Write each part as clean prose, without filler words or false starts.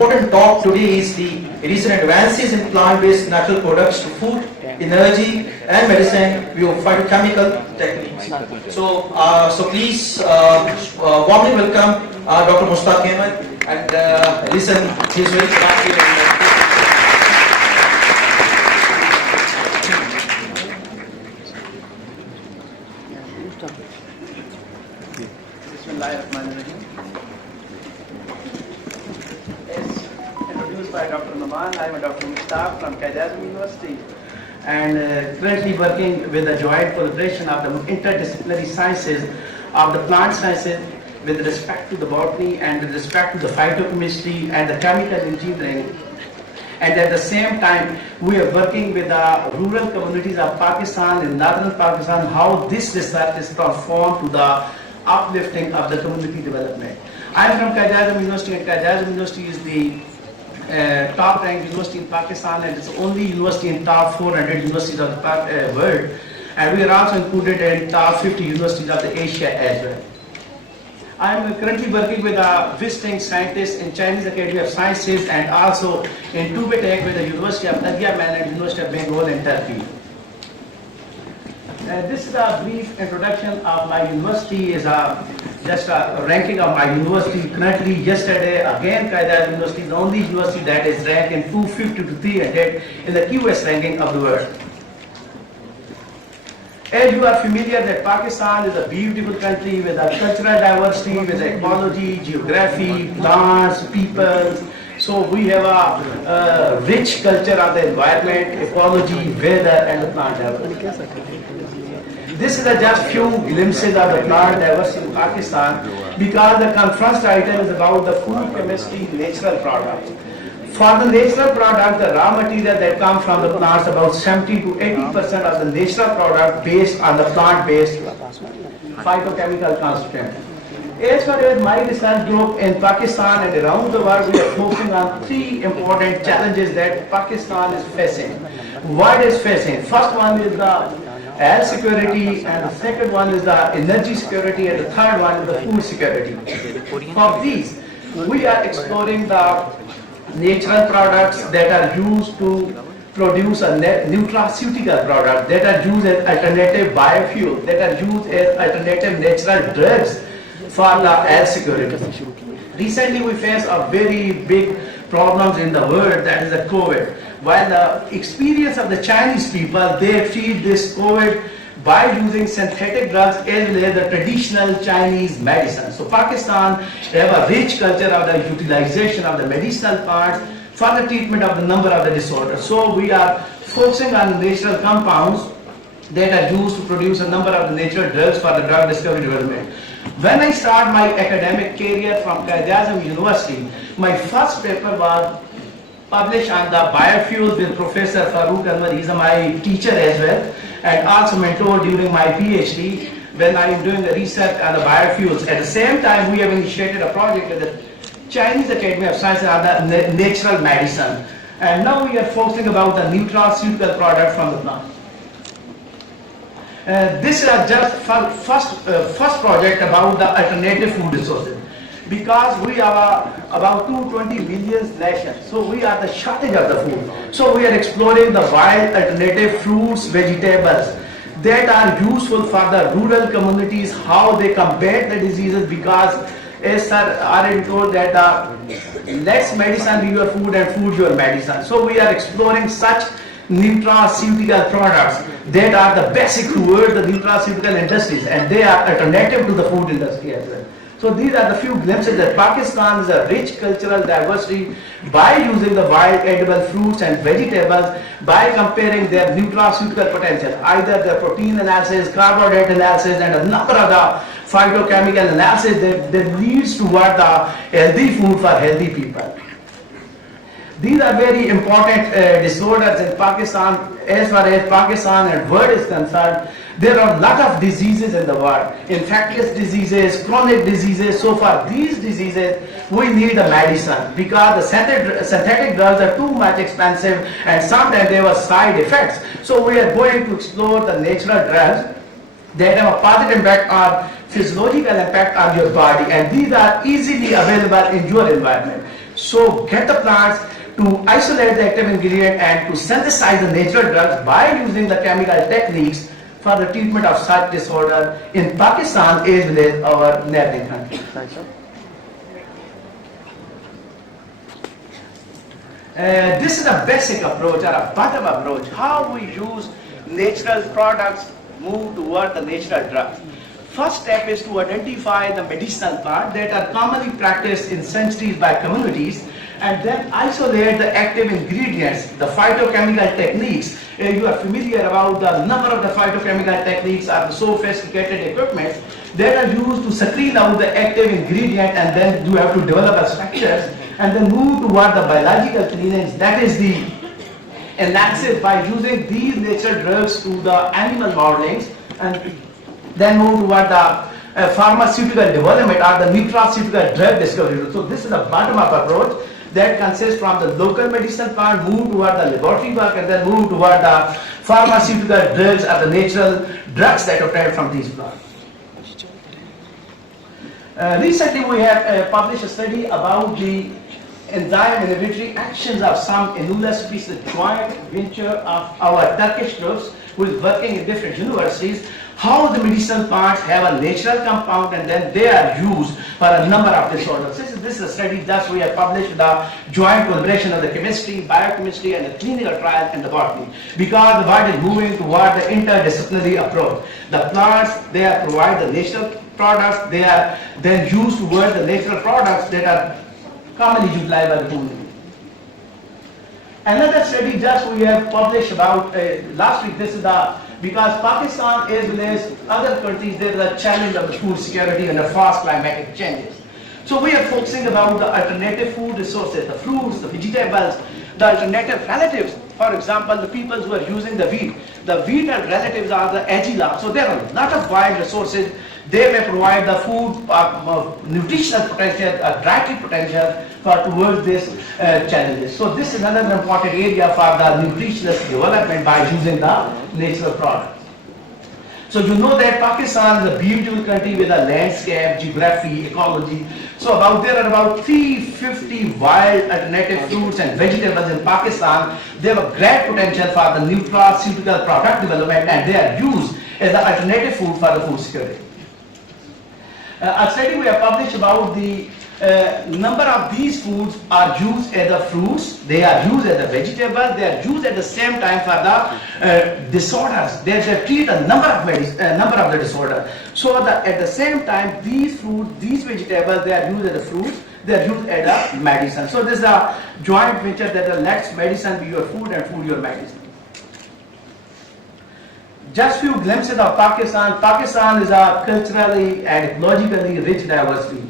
Important talk today is the recent advances in plant-based natural products to food, energy, and medicine via phytochemical techniques. So please warmly welcome Dr. Mushtaq Ahmed and listen. He's very productive. By Dr. Naman. I am a Dr. Mushtaq from University and currently working with the joint collaboration of the interdisciplinary sciences of the plant sciences with respect to the botany and with respect to the phytochemistry and the chemical engineering. And at the same time, we are working with the rural communities of Pakistan and northern Pakistan, how this research is transformed to the uplifting of the community development. I am from University, and University is the top ranked university in Pakistan, and it's the only university in top 400 universities of the world, and we are also included in top 50 universities of the Asia as well. I am currently working with a visiting scientist in Chinese Academy of Sciences and also in Tubetek with the University of Adıyaman and University of Bengal in Turkey. This is a brief introduction of my university. Is just a ranking of my university. Currently, yesterday, again, Qaeda University is the only university that is ranked in 250 to 300 in the QS ranking of the world. As you are familiar that Pakistan is a beautiful country with a cultural diversity, with ecology, geography, plants, people. So we have a rich culture of the environment, ecology, weather, and the plant diversity. This is just few glimpses of the plant diversity in Pakistan, because the conference title is about the food chemistry natural product. For the natural product, the raw material that comes from the plants, about 70 to 80% of the natural product based on the plant-based phytochemical constituent. As far as my research group in Pakistan and around the world, we are focusing on three important challenges that Pakistan is facing. World is facing. First one is the health security, and the second one is the energy security, and the third one is the food security. For these, we are exploring the natural products that are used to produce a nutraceutical product, that are used as alternative biofuel, that are used as alternative natural drugs for the health security. Recently, we face a very big problems in the world, that is the COVID. While the experience of the Chinese people, they treat this COVID by using synthetic drugs as well as the traditional Chinese medicine. So Pakistan have a rich culture of the utilization of the medicinal parts for the treatment of the number of the disorders. So we are focusing on natural compounds that are used to produce a number of the natural drugs for the drug discovery development. When I start my academic career from University, my first paper was published on the biofuels with Professor Farooq Anwar. He's my teacher as well, and also mentor during my PhD when I am doing the research on the biofuels. At the same time, we have initiated a project with the Chinese Academy of Sciences on the natural medicine. And now we are focusing about the nutraceutical product from the plant. This is just first project about the alternative food resources. Because we are about 220 million nation, so we are the shortage of the food. So we are exploring the wild alternative fruits, vegetables that are useful for the rural communities, how they combat the diseases, because as sir already told that less medicine your food and food your medicine. So we are exploring such nutraceutical products that are the basic towards the nutraceutical industries, and they are alternative to the food industry as well. So these are the few glimpses that Pakistan is a rich cultural diversity by using the wild edible fruits and vegetables, by comparing their nutraceutical potential, either the protein analysis, carbohydrate analysis, and a number of the phytochemical analysis that leads toward the healthy food for healthy people. These are very important disorders in Pakistan. As far as Pakistan and world is concerned, there are a lot of diseases in the world, infectious diseases, chronic diseases. So for these diseases, we need a medicine, because the synthetic drugs are too much expensive and sometimes they have side effects. So we are going to explore the natural drugs that have a positive impact on physiological impact on your body, and these are easily available in your environment. So get the plants to isolate the active ingredient and to synthesize the natural drugs by using the chemical techniques for the treatment of such disorder in Pakistan as well as our neighboring countries. This is a basic approach or a bottom approach, how we use natural products move toward the natural drugs. First step is to identify the medicinal plant that are commonly practiced in centuries by communities and then isolate the active ingredients, the phytochemical techniques. You are familiar about the number of the phytochemical techniques or the sophisticated equipment that are used to screen out the active ingredient, and then you have to develop a structures and then move toward the biological clearance, that is the analysis by using these natural drugs to the animal modelings, and then move toward the pharmaceutical development or the nutraceutical drug discovery. So this is a bottom-up approach that consists from the local medicinal plant, move toward the laboratory work, and then move toward the pharmaceutical drugs or the natural drugs that are obtained from these plants. Recently we have published a study about the enzyme inhibitory actions of some Inula species, joint venture of our Turkish groups who is working in different universities, how the medicinal plants have a natural compound and then they are used for a number of disorders. This is a study that we have published, the joint collaboration of the chemistry, biochemistry and the clinical trial and the botany, because the world is moving toward the interdisciplinary approach. The plants, they are provide the natural products, they are then used toward the natural products that are commonly utilized by the community. Another study just we have published about last week, this is because Pakistan as well as other countries, there is a challenge of the food security and the fast climatic changes. So we are focusing about the alternative food resources, the fruits, the vegetables, the alternative relatives. For example, the people who are using the wheat and relatives are the agila. So there are a lot of wild resources. They may provide the food, nutritional potential, dietary potential towards this challenges. So this is another important area for the nutritionist development by using the natural products. So you know that Pakistan is a beautiful country with a landscape, geography, ecology. So there are about 350 wild alternative fruits and vegetables in Pakistan. They have a great potential for the nutraceutical product development and they are used as an alternative food for the food security. A study we have published about the number of these foods are used as the fruits, they are used as the vegetables, they are used at the same time for the disorders. They treat a number of the disorders. So at the same time, these fruits, these vegetables, they are used as the fruits, they are used as a medicine. So this is a joint venture that lets medicine be your food and food your medicine. Just few glimpses of Pakistan. Pakistan is a culturally and ecologically rich diversity.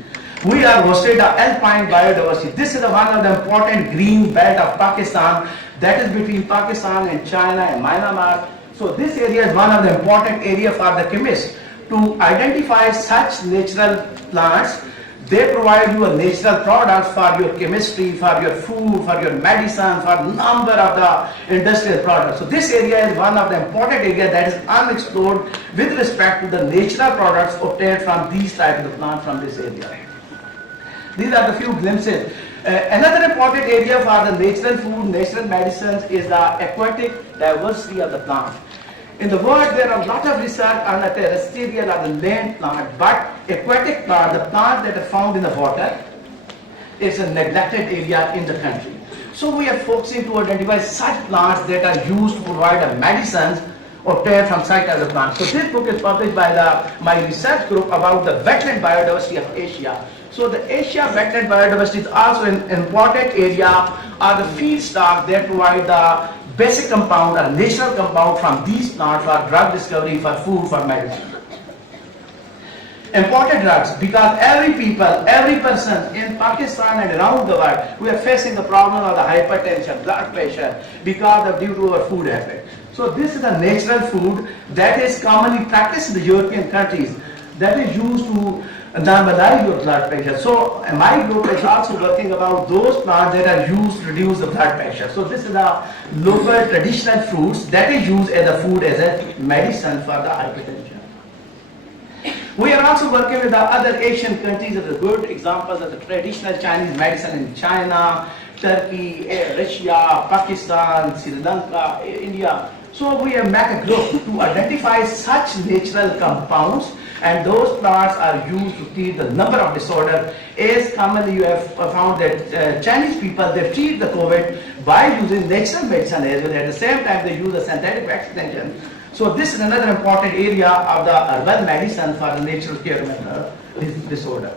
We are hosted the alpine biodiversity. This is one of the important green belt of Pakistan that is between Pakistan and China and Myanmar. So this area is one of the important area for the chemists to identify such natural plants. They provide you a natural products for your chemistry, for your food, for your medicine, for a number of the industrial products. So this area is one of the important area that is unexplored with respect to the natural products obtained from these types of plants from this area. These are the few glimpses. Another important area for the natural food, natural medicines is the aquatic diversity of the plant. In the world, there are a lot of research on the terrestrial or the land plant, but aquatic plant, the plants that are found in the water, is a neglected area in the country. So we are focusing to identify such plants that are used to provide medicines obtained from such other plants. So this book is published by my research group about the wetland biodiversity of Asia. So the Asia wetland biodiversity is also an important area, are the feedstock that provide the basic compound or natural compound from these plants for drug discovery, for food, for medicine. Imported drugs, because every person in Pakistan and around the world, we are facing the problem of the hypertension, blood pressure, because of due to our food habit. So this is a natural food that is commonly practiced in the European countries that is used to normalize your blood pressure. So my group is also working about those plants that are used to reduce the blood pressure. So this is a local traditional fruits that is used as a food, as a medicine for the hypertension. We are also working with the other Asian countries as a good examples of the traditional Chinese medicine in China, Turkey, Russia, Pakistan, Sri Lanka, India. So we have made a group to identify such natural compounds, and those plants are used to treat the number of disorders. As commonly you have found that Chinese people, they treat the COVID by using natural medicine as well. At the same time, they use a synthetic vaccination. So this is another important area of the herbal medicine for the natural care of this disorder.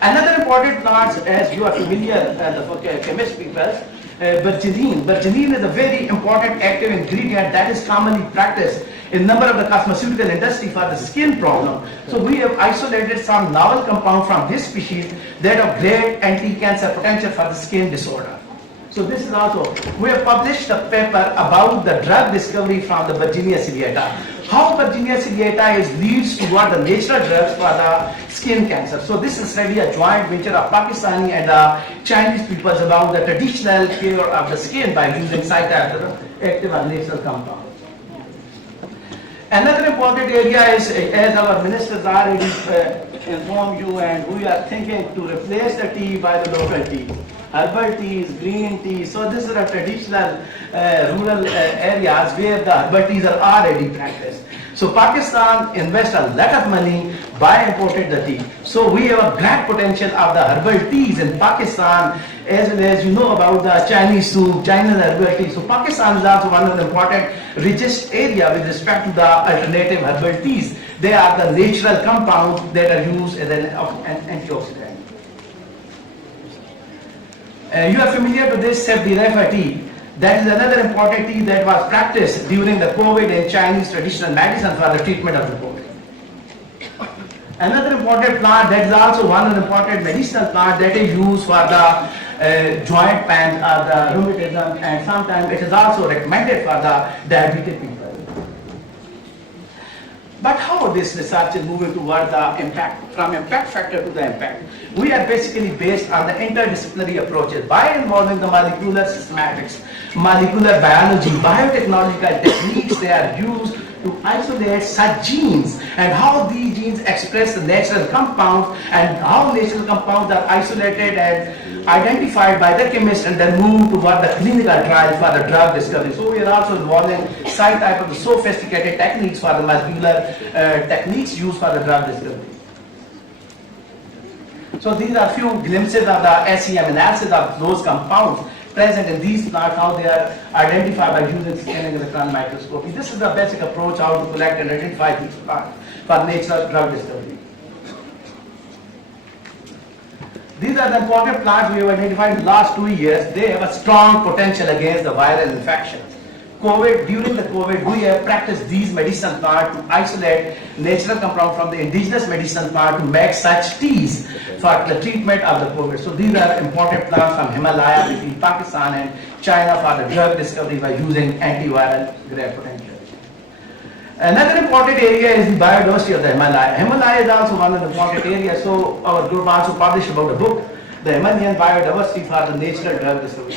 Another important plant, as you are familiar, the chemist people, bergedine. Bergedine is a very important active ingredient that is commonly practiced in number of the cosmeceutical industry for the skin problem. So we have isolated some novel compound from this species that have great anti-cancer potential for the skin disorder. So this is also, we have published a paper about the drug discovery from the Virginia ciliata. How Virginia ciliata leads toward the natural drugs for the skin cancer. So this is really a joint venture of Pakistani and Chinese peoples about the traditional care of the skin by using cytoactive or natural compounds. Another important area is, as our ministers already informed you, and we are thinking to replace the tea by the local tea. Herbal teas, green tea. So these are traditional rural areas where the herbal teas are already practiced. So Pakistan invests a lot of money by importing the tea. So we have a great potential of the herbal teas in Pakistan, as well as you know about the Chinese soup, Chinese herbal tea. So Pakistan is also one of the important richest area with respect to the alternative herbal teas. They are the natural compounds that are used as an antioxidant. You are familiar with this Sabdirefa tea. That is another important tea that was practiced during the COVID in Chinese traditional medicine for the treatment of the COVID. Another important plant that is also one of the important medicinal plant that is used for the joint pain or the rheumatism, and sometimes it is also recommended for the diabetic people. But how this research is moving toward the impact, from impact factor to the impact? We are basically based on the interdisciplinary approaches by involving the molecular systematics, molecular biology, biotechnological techniques. They are used to isolate such genes and how these genes express the natural compounds, and how natural compounds are isolated and identified by the chemist and then moved toward the clinical trials for the drug discovery. So we are also involving some type of sophisticated techniques for the molecular techniques used for the drug discovery. So these are a few glimpses of the SEM analysis of those compounds present in these plants, how they are identified by using scanning electron microscopy. This is the basic approach how to collect and identify these plants for natural drug discovery. These are the important plants we have identified in the last 2 years. They have a strong potential against the viral infections. During the COVID, we have practiced these medicinal plants to isolate natural compound from the indigenous medicinal plant to make such teas for the treatment of the COVID. So these are important plants from Himalaya between Pakistan and China for the drug discovery by using antiviral great potential. Another important area is the biodiversity of the Himalaya. Himalaya is also one of the important areas. So our group also published about a book, the Himalayan biodiversity for the natural drug discovery.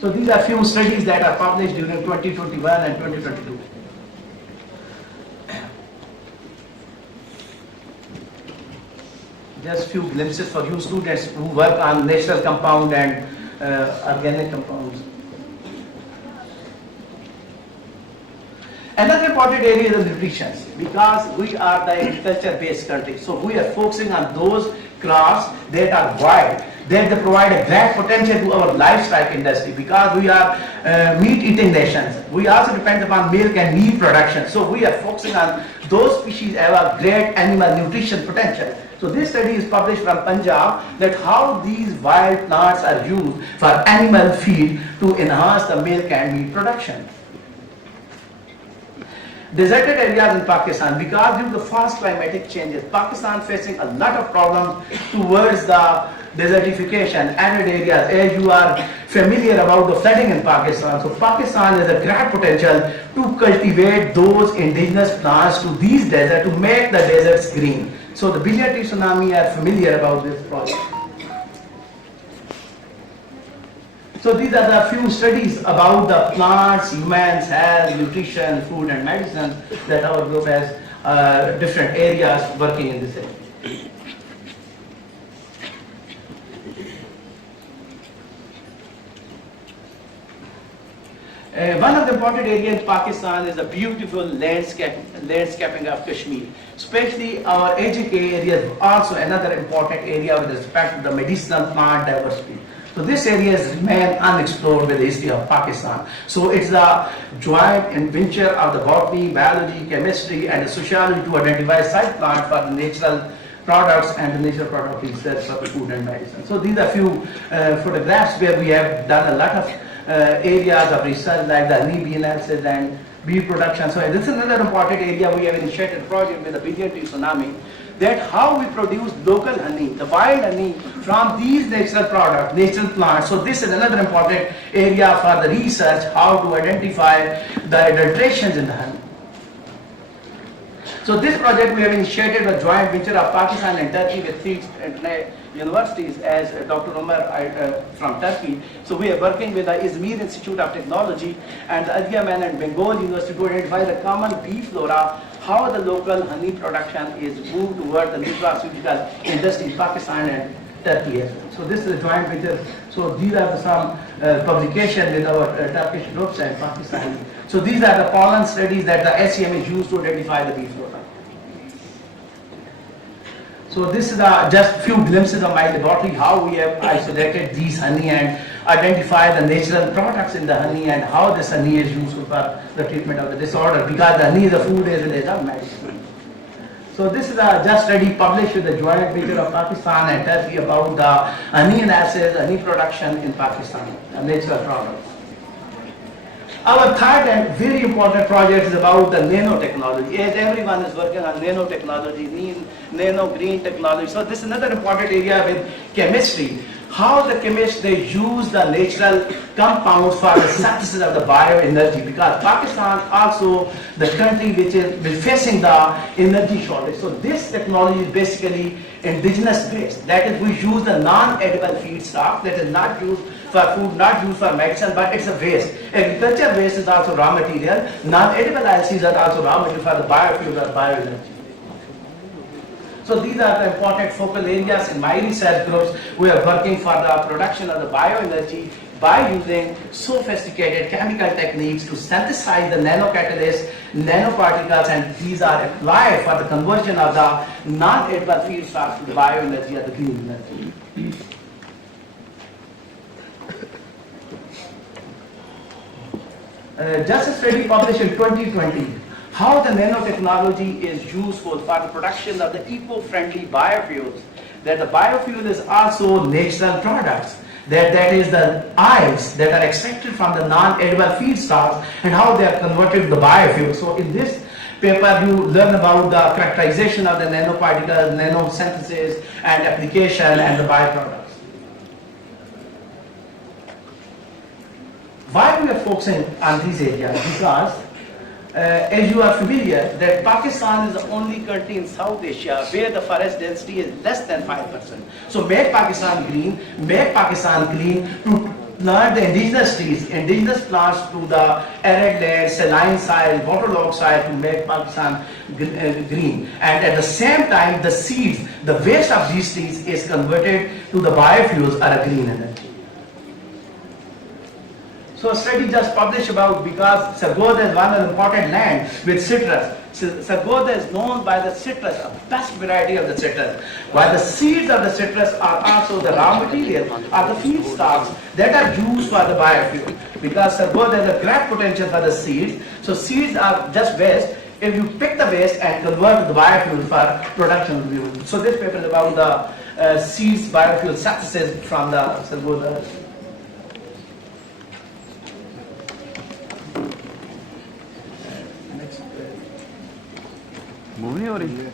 So these are few studies that are published during 2021 and 2022. Just few glimpses for you students who work on natural compound and organic compounds. Another important area is nutrition, because we are the agriculture-based country. So we are focusing on those crops that are wild, that they provide a great potential to our livestock industry, because we are meat-eating nations. We also depend upon milk and meat production. So we are focusing on those species that have a great animal nutrition potential. So this study is published from Punjab, that how these wild plants are used for animal feed to enhance the milk and meat production. Deserted areas in Pakistan, because due to the fast climatic changes, Pakistan facing a lot of problems towards the desertification, arid areas, as you are familiar about the flooding in Pakistan. So Pakistan has a great potential to cultivate those indigenous plants to these deserts to make the deserts green. So the Billion Tree Tsunami are familiar about this project. So these are the few studies about the plants, humans, health, nutrition, food and medicine that our group has different areas working in this area. One of the important areas in Pakistan is the beautiful landscaping of Kashmir. Especially our AJK area is also another important area with respect to the medicinal plant diversity. So this area has remained unexplored with the history of Pakistan. So it's a joint venture of the botany, biology, chemistry and the sociology to identify site plants for the natural products and the natural product research for the food and medicine. So these are few photographs where we have done a lot of areas of research like the honey bee analysis and bee production. So this is another important area. We have initiated a project with the Biodiversity tsunami, that how we produce local honey, the wild honey from these natural products, natural plants. So this is another important area for the research, how to identify the adulterations in the honey. So this project we have initiated a joint venture of Pakistan and Turkey with three universities as Dr. Umar from Turkey. So we are working with the Izmir Institute of Technology and the Adiyaman and Bengal University to identify the common bee flora, how the local honey production is moved toward the nutraceutical industry in Pakistan and Turkey as well. So this is a joint venture. So these are some publications with our Turkish groups and Pakistan. So these are the pollen studies that the SEM is used to identify the bee flora. So this is just few glimpses of my laboratory, how we have isolated these honey and identify the natural products in the honey and how this honey is useful for the treatment of the disorder, because the honey is a food as well as a medicine. So this is just study published with the joint venture of Pakistan and Turkey about the honey analysis, honey production in Pakistan, natural products. Our third and very important project is about the nanotechnology. As everyone is working on nanotechnology, nano green technology. So this is another important area with chemistry. How the chemists they use the natural compounds for the synthesis of the bioenergy, because Pakistan also the country which is facing the energy shortage. So this technology is basically indigenous based. That is, we use the non-edible feedstock that is not used for food, not used for medicine, but it's a waste. Agriculture waste is also raw material. Non-edible ILCs are also raw material for the biofuel or bioenergy. So these are the important focal areas in my research groups. We are working for the production of the bioenergy by using sophisticated chemical techniques to synthesize the nanocatalysts, nanoparticles, and these are applied for the conversion of the non-edible feedstocks to the bioenergy or the green energy. Just a study published in 2020, how the nanotechnology is useful for the production of the eco-friendly biofuels. That the biofuel is also natural products. That is the oils that are extracted from the non-edible feedstocks and how they are converted to the biofuel. So in this paper you learn about the characterization of the nanoparticles, nanosynthesis and application and the byproducts. Why we are focusing on these areas? Because as you are familiar, that Pakistan is the only country in South Asia where the forest density is less than 5%. So make Pakistan green, make Pakistan clean to plant the indigenous trees, indigenous plants to the arid land, saline soil, waterlogged soil to make Pakistan green. And at the same time, the seeds, the waste of these trees is converted to the biofuels or a green energy. So a study just published about, because Sargodha is one of the important land with citrus. Sargodha is known by the citrus, a best variety of the citrus. While the seeds of the citrus are also the raw material, are the feedstocks that are used for the biofuel. Because Sargodha has a great potential for the seeds. So seeds are just waste. If you pick the waste and convert the biofuel for production of fuel. So this paper is about the seeds biofuel synthesis from the Sargodha. Move नहीं हो रही है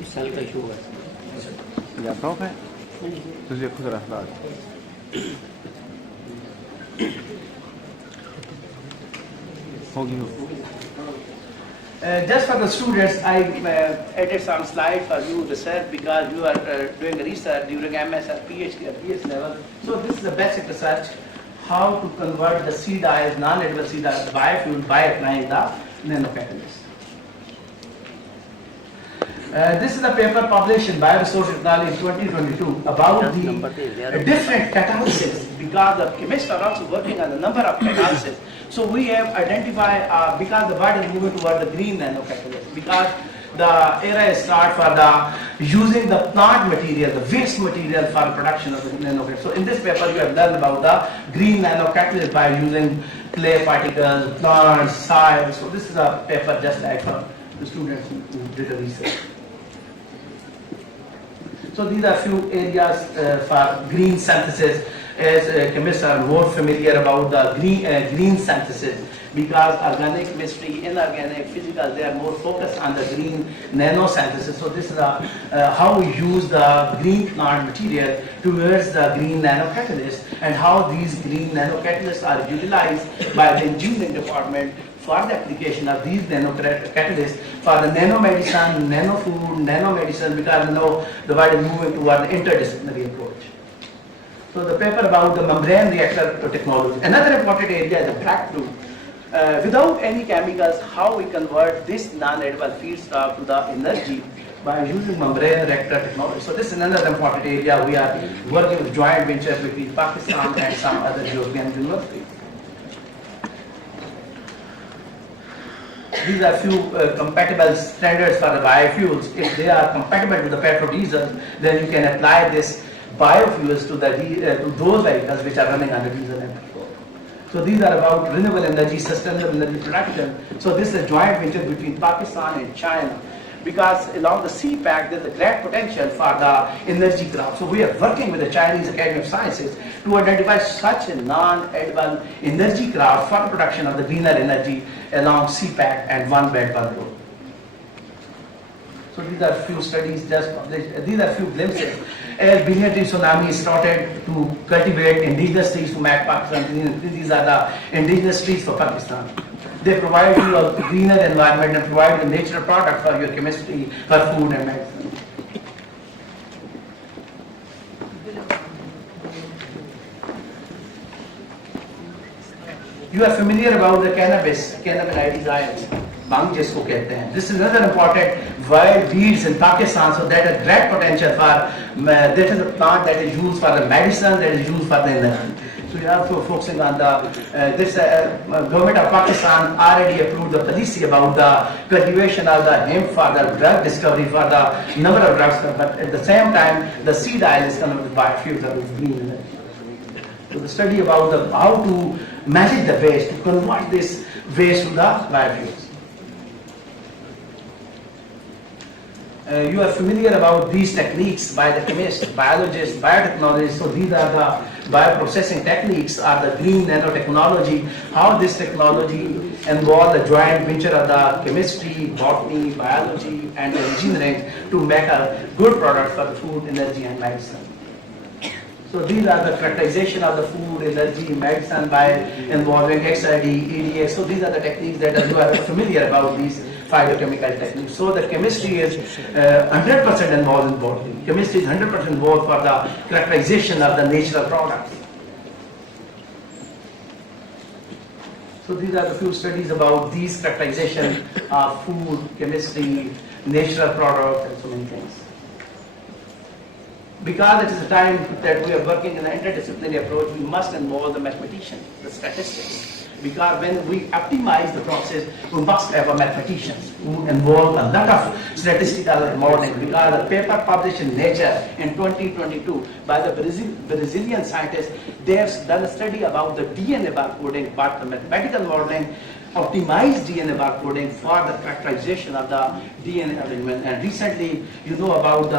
इस साल का show है या top है तुझे खुद रखा होगी Just for the students, I added some slides for you research, because you are doing research during MS or PhD or PhD level. So this is the basic research, how to convert the seed oils, non-edible seed oils, biofuel by applying the nanocatalyst. This is a paper published in Biodiversity in 2022 about the different catalysis, because the chemists are also working on a number of catalysis. So we have identified, because the world is moving toward the green nanocatalyst, because the era is start for the using the plant material, the waste material for the production of the nanocatalyst. So in this paper you have learned about the green nanocatalyst by using clay particles, plants, soil. So this is a paper just like for the students who did the research. So these are few areas for green synthesis. As chemists are more familiar about the green synthesis, because organic chemistry, inorganic, physical, they are more focused on the green nanosynthesis. So this is how we use the green plant material towards the green nanocatalyst, and how these green nanocatalysts are utilized by the engineering department for the application of these nanocatalysts for the nanomedicine, nanofood, nanomedicine, because we know the world is moving toward the interdisciplinary approach. So the paper about the membrane reactor technology. Another important area is the breakthrough. Without any chemicals, how we convert this non-edible feedstock to the energy by using membrane reactor technology. So this is another important area. We are working with joint ventures between Pakistan and some other European universities. These are few compatible standards for the biofuels. If they are compatible with the petrol diesel, then you can apply this biofuels to those vehicles which are running on the diesel and petrol. So these are about renewable energy, sustainable energy production. So this is a joint venture between Pakistan and China, because along the CPAC there's a great potential for the energy graph. So we are working with the Chinese Academy of Sciences to identify such a non-edible energy graph for the production of the greener energy along CPAC and One Belt One Road. So these are few studies just published. These are few glimpses. As Biodiversity tsunami started to cultivate indigenous trees to make Pakistan green. These are the indigenous trees for Pakistan. They provide you a greener environment and provide a natural product for your chemistry, for food and medicine. You are familiar about the cannabinoid oils, bang jisko kehte hain. This is another important wild weeds in Pakistan, so that has great potential for, that is a plant that is used for the medicine, that is used for the energy. So you are also focusing on the, government of Pakistan already approved the policy about the cultivation of the hemp for the drug discovery, for the number of drugs, but at the same time, the seed oil is coming with biofuels of green energy. So the study about how to manage the waste, to convert this waste to the biofuels. You are familiar about these techniques by the chemists, biologists, biotechnologists. So these are the bioprocessing techniques, are the green nanotechnology, how this technology involves the joint venture of the chemistry, botany, biology and engineering to make a good product for food, energy and medicine. So these are the characterization of the food, energy, medicine by involving XRD, EDX. So these are the techniques that you are familiar about, these phytochemical techniques. So the chemistry is 100% involved in botany. Chemistry is 100% involved for the characterization of the natural products. So these are the few studies about these characterization of food, chemistry, natural products and so many things. Because it is a time that we are working in an interdisciplinary approach, we must involve the mathematicians, the statistics. Because when we optimize the process, we must have a mathematicians who involve a lot of statistical modeling. Because a paper published in Nature in 2022 by the Brazilian scientists, they have done a study about the DNA barcoding, but the mathematical modeling optimized DNA barcoding for the characterization of the DNA arrangement. And recently, you know about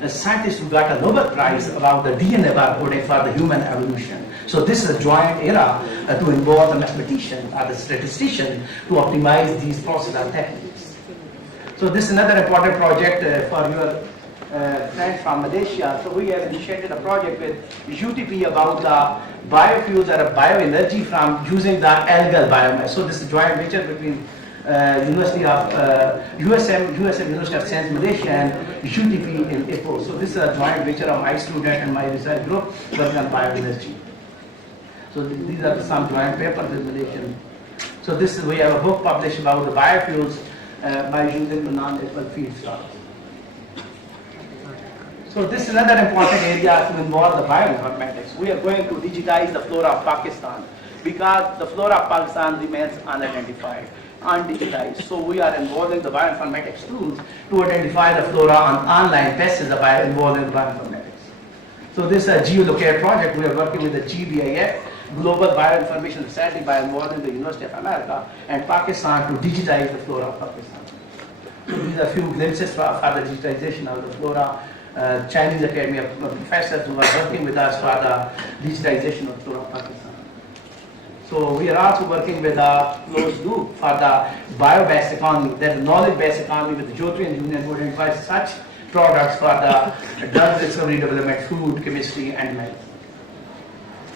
the scientists who got a Nobel Prize about the DNA barcoding for the human evolution. So this is a joint era to involve the mathematician or the statistician to optimize these processes techniques. So this is another important project for your friends from Malaysia. So we have initiated a project with UTP about the biofuels or bioenergy from using the algal biomass. So this is a joint venture between University of USM University of Science Malaysia and UTP in Ipoh. So this is a joint venture of my student and my research group working on bioenergy. So these are some joint papers with Malaysian So this is, we have a book published about the biofuels by using the non-edible feedstocks. So this is another important area to involve the bioinformatics. We are going to digitize the flora of Pakistan because the flora of Pakistan remains unidentified, undigitized. So we are involving the bioinformatics tools to identify the flora on online tests by involving the bioinformatics. So this is a geolocate project. We are working with the GBIF, Global Bioinformation Society, by involving the University of America and Pakistan to digitize the flora of Pakistan. So these are a few glimpses for the digitization of the flora. Chinese Academy of professors who are working with us for the digitization of flora of Pakistan. So we are also working with a closed loop for the bio-based economy, that knowledge-based economy with the European Union who identifies such products for the drug discovery, development, food, chemistry, and medicine.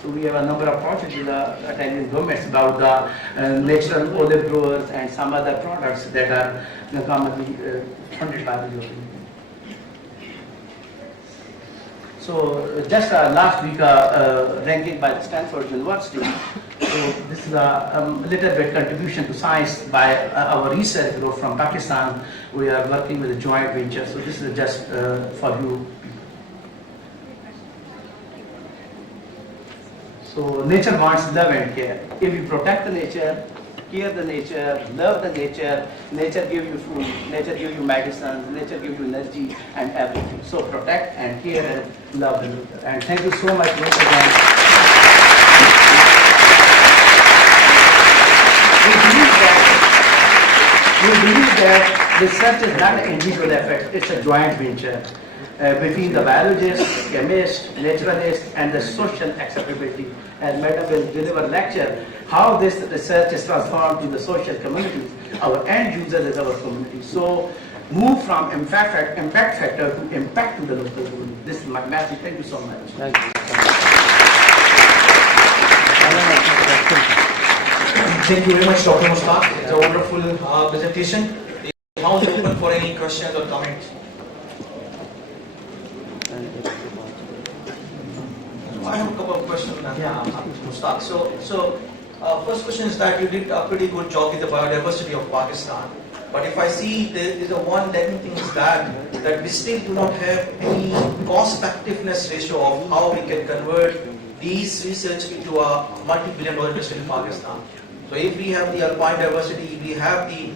So we have a number of projects with the Italian governments about the natural olive growers and some other products that are commonly funded by the European Union. So just last week ranking by the Stanford University. So this is a little bit contribution to science by our research group from Pakistan. We are working with a joint venture. So this is just for you. So nature wants love and care. If you protect the nature, care the nature, love the nature, nature gives you food, nature gives you medicine, nature gives you energy and everything. So protect and care and love the nature. And thank you so much once again. We believe that research is not an individual effort, it's a joint venture between the biologists, chemists, naturalists, and the social acceptability. And Madam will deliver a lecture how this research is transformed to the social communities. Our end user is our community. So move from impact factor to impact to the local community. This is my message. Thank you so much. Thank you. Thank you very much, Dr. Mushtaq. It's a wonderful presentation. The house is open for any questions or comments. I have a couple of questions. Mushtaq. So first question is that you did a pretty good job with the biodiversity of Pakistan. But if I see there is a one lagging thing is that we still do not have any cost effectiveness ratio of how we can convert these research into a multi-billion-dollar industry in Pakistan. So if we have the alpine diversity, if we have the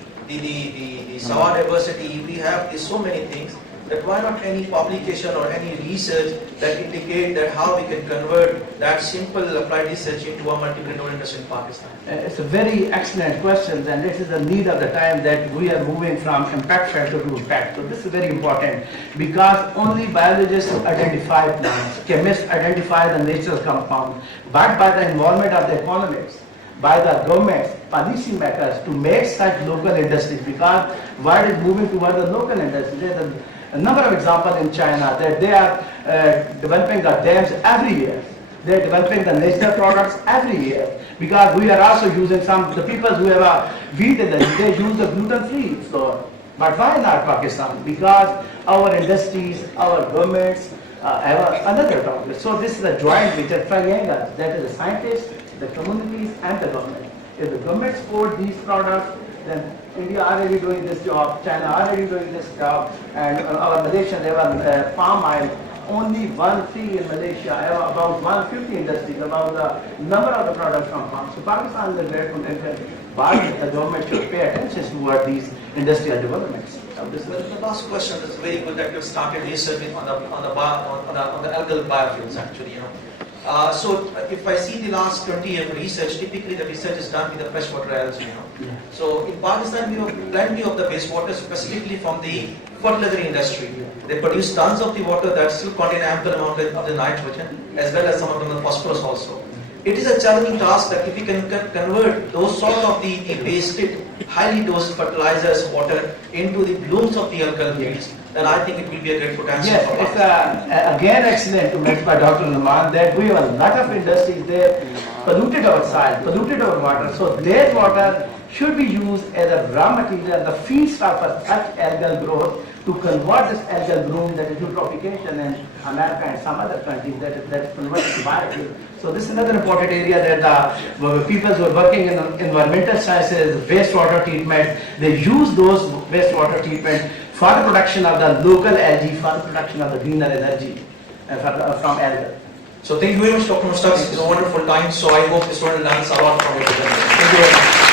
savar diversity, if we have so many things, that why not any publication or any research that indicate that how we can convert that simple applied research into a multi-billion-dollar industry in Pakistan? It's a very excellent question, and this is the need of the time that we are moving from impact factor to impact. So this is very important because only biologists identify plants, chemists identify the natural compound, but by the involvement of the economists, by the governments, policy makers to make such local industries, because world is moving toward the local industry. There's a number of examples in China that they are developing the dams every year. They're developing the natural products every year because we are also using the people who have a wheat allergy, they use the gluten-free flour. But why not Pakistan? Because our industries, our governments have another problem. So this is a joint venture triangle, that is the scientists, the communities and the government. If the government support these products, then India already doing this job, China already doing this job, and our Malaysian they have palm oil, only 1 tree in Malaysia, have about 150 industries, about the number of the products from palm. So Pakistan is a great potential, but the government should pay attention toward these industrial developments. The last question is very good that you started researching on the algal biofuels actually. So if I see the last 20 years of research, typically the research is done with the freshwater algae. Yeah. So in Pakistan we have plenty of the wastewater specifically from the fertilizer industry. They produce tons of the water that still contain ample amount of the nitrogen as well as some of the phosphorus also. It is a challenging task that if we can convert those sort of the wasted, highly dosed fertilizers water into the blooms of the algal fields, then I think it will be a great potential. Yes, it's again excellent to mention by Dr. Laman that we have a lot of industries there polluted our soil, polluted our water. So their water should be used as a raw material, the feedstock for such algal growth to convert this algal bloom that is eutrophication in America and some other countries that is converted to biofuel. So this is another important area that the people who are working in environmental sciences, wastewater treatment, they use those wastewater treatment for the production of the local algae, for the production of the greener energy from algal. So thank you very much, Dr. Mustaq. It's a wonderful time. So I hope the student learns a lot from your presentation. Thank you very much.